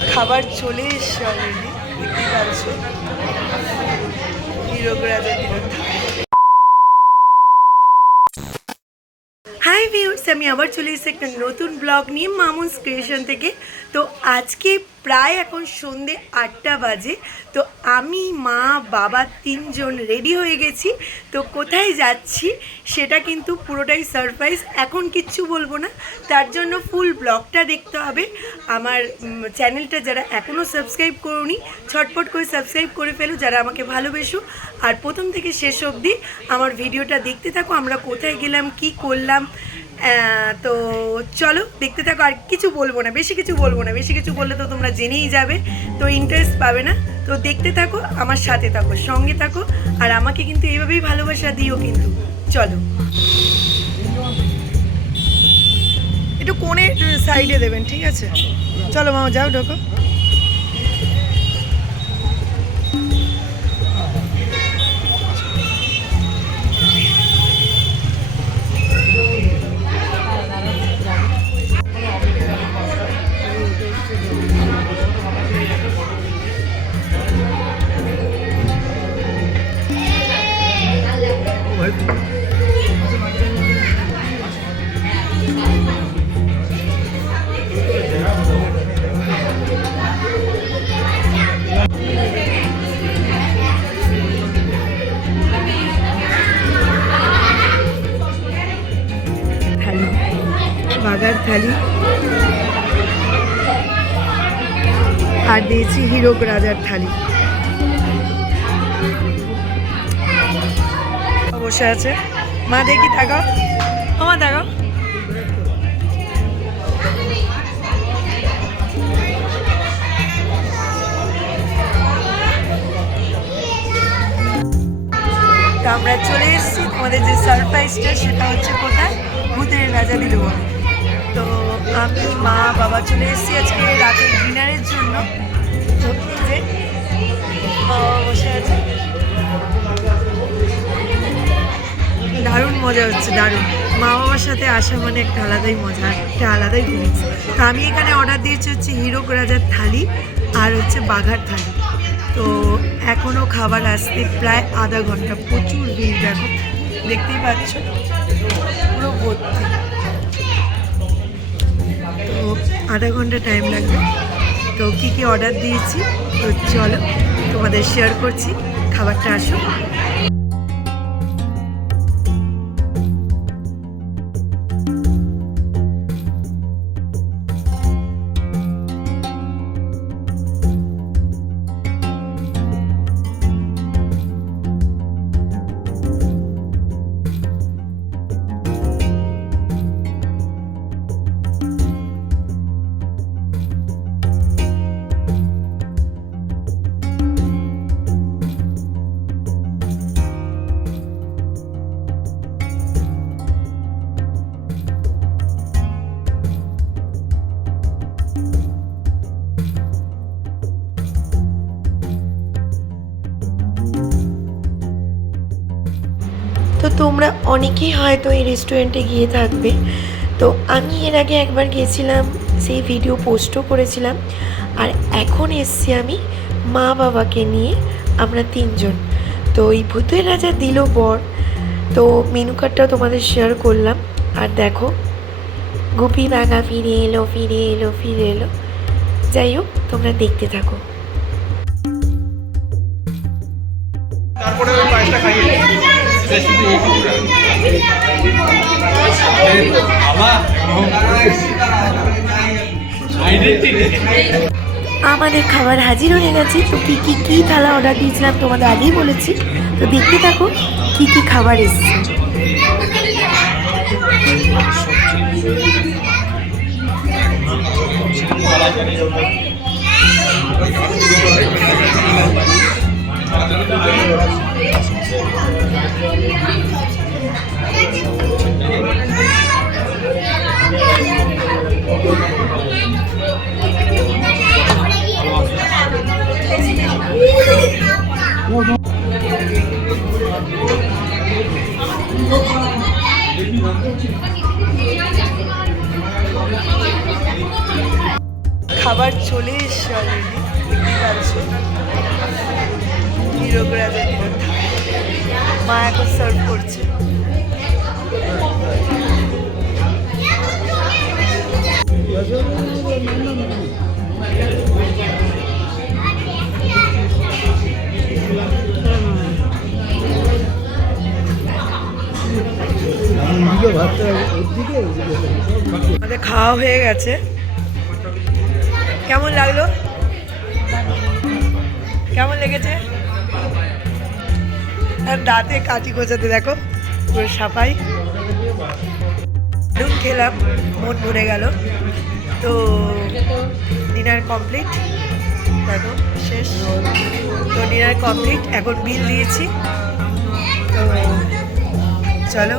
খাবার চলে এসছে হিরোগ হাই ভিউর্স আমি আবার চলে এসেছি একটা নতুন ব্লগ নিয়ে মামুন ক্রিয়েশন থেকে। তো আজকে প্রায় এখন সন্ধে আটটা বাজে, তো আমি, মা, বাবা তিনজন রেডি হয়ে গেছি। তো কোথায় যাচ্ছি সেটা কিন্তু পুরোটাই সারপ্রাইজ এখন কিচ্ছু বলব না, তার জন্য ফুল ব্লগটা দেখতে হবে। আমার চ্যানেলটা যারা এখনও সাবস্ক্রাইব করোনি ছটপট করে সাবস্ক্রাইব করে ফেলো যারা আমাকে ভালোবেসো। আর প্রথম থেকে শেষ অবধি আমার ভিডিওটা দেখতে থাকো, আমরা কোথায় গেলাম, কি করলাম তো চলো, দেখতে থাকো, আর কিছু বলব না, বেশি কিছু বলব না, বেশি কিছু বললে তো তোমরা জেনেই যাবে, তো ইন্টারেস্ট পাবে না। তো দেখতে থাকো, আমার সাথে থাকো, সঙ্গে থাকো, আর আমাকে কিন্তু এইভাবেই ভালোবাসা দিও কিন্তু। চলো। একটু কোণে সাইডে দেবেন, ঠিক আছে? চলো মামা, যাও, ঢোকো। বাগার থালি। আর দিয়েছি হিরোক রাজার থালি। বসে আছে। মা, দেখি থাকো মা থাকো আমরা চলে এসেছি। তোমাদের যে সারপ্রাইজটা সেটা হচ্ছে কোথায়? ভূতের রাজা দিল তো আমি, মা, বাবা চলে এসেছি আজকে রাতের ডিনারের জন্য। তো যে, বাবা বসে আছে। দারুণ মজা হচ্ছে, দারুণ। মা বাবার সাথে আসা মানে একটা আলাদাই মজা, একটা আলাদাই ফিলিংস তো আমি এখানে অর্ডার দিয়েছি হচ্ছে হিরোক রাজার থালি আর হচ্ছে বাঘার থালি। তো এখনও খাবার আসতে প্রায় আধা ঘণ্টা, প্রচুর ভিড় দেখো, দেখতেই পাচ্ছ। পুরো ভর্তি। আধা ঘণ্টা টাইম লাগবে। তো কী কী অর্ডার দিয়েছি, তো চলো তোমাদের শেয়ার করছি, খাবারটা আসো তো তোমরা অনেকেই হয়তো এই রেস্টুরেন্টে গিয়ে থাকবে। তো আমি এর আগে একবার গিয়েছিলাম, সেই ভিডিও পোস্টও করেছিলাম। আর এখন এসছি আমি মা বাবাকে নিয়ে, আমরা তিনজন। তো এই ভূতের রাজা দিল বর। তো মেনু কার্ডটাও তোমাদের শেয়ার করলাম। আর দেখো, গুপি বাঘা ফিরে এলো ফিরে এলো ফিরে এলো। যাই হোক, তোমরা দেখতে থাকো। তারপরে আমাদের খাবার হাজির হয়ে গেছে। তো কী কী কী থালা অর্ডার দিয়েছিলাম তোমাদের আগেই বলেছি। তো দেখতে থাকো কী কী খাবার এসছে। খাবার চলে এসছে মা এখন সার্ভ করছে Thank you. খাওয়া হয়ে গেছে। কেমন লাগল? কেমন লেগেছে? আর দাঁতে কাটি গোছাতে দেখো, পুরো সাফাই। দুধ খেলাম, মন ভরে গেল। তো ডিনার কমপ্লিট, দেখো, শেষ। তো ডিনার কমপ্লিট, এখন বিল দিয়েছি। তো চলো,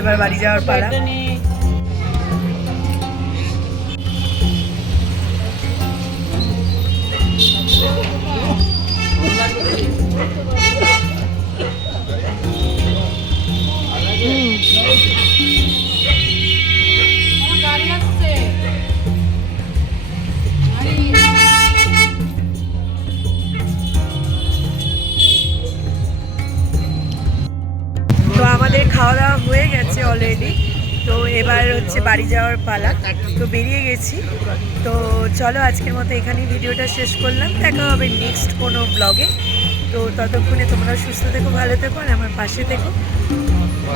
এবার বাড়ি যাওয়ার পালা। খাওয়া দাওয়া হয়ে গেছে অলরেডি তো এবার হচ্ছে বাড়ি যাওয়ার পালা। তো বেরিয়ে গেছি। তো চলো আজকের মতো এখানেই ভিডিওটা শেষ করলাম। দেখা হবে নেক্সট কোনো ব্লগে তো ততক্ষণে তোমরা সুস্থ থেকো, ভালো থেকো আর আমার পাশে থেকো।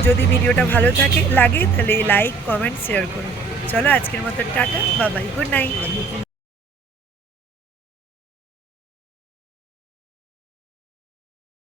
যদি ভিডিওটা ভালো থাকে, লাগে, তাহলে লাইক কমেন্ট শেয়ার করো। চলো আজকের মতো টাটা বাবাই গুড নাইট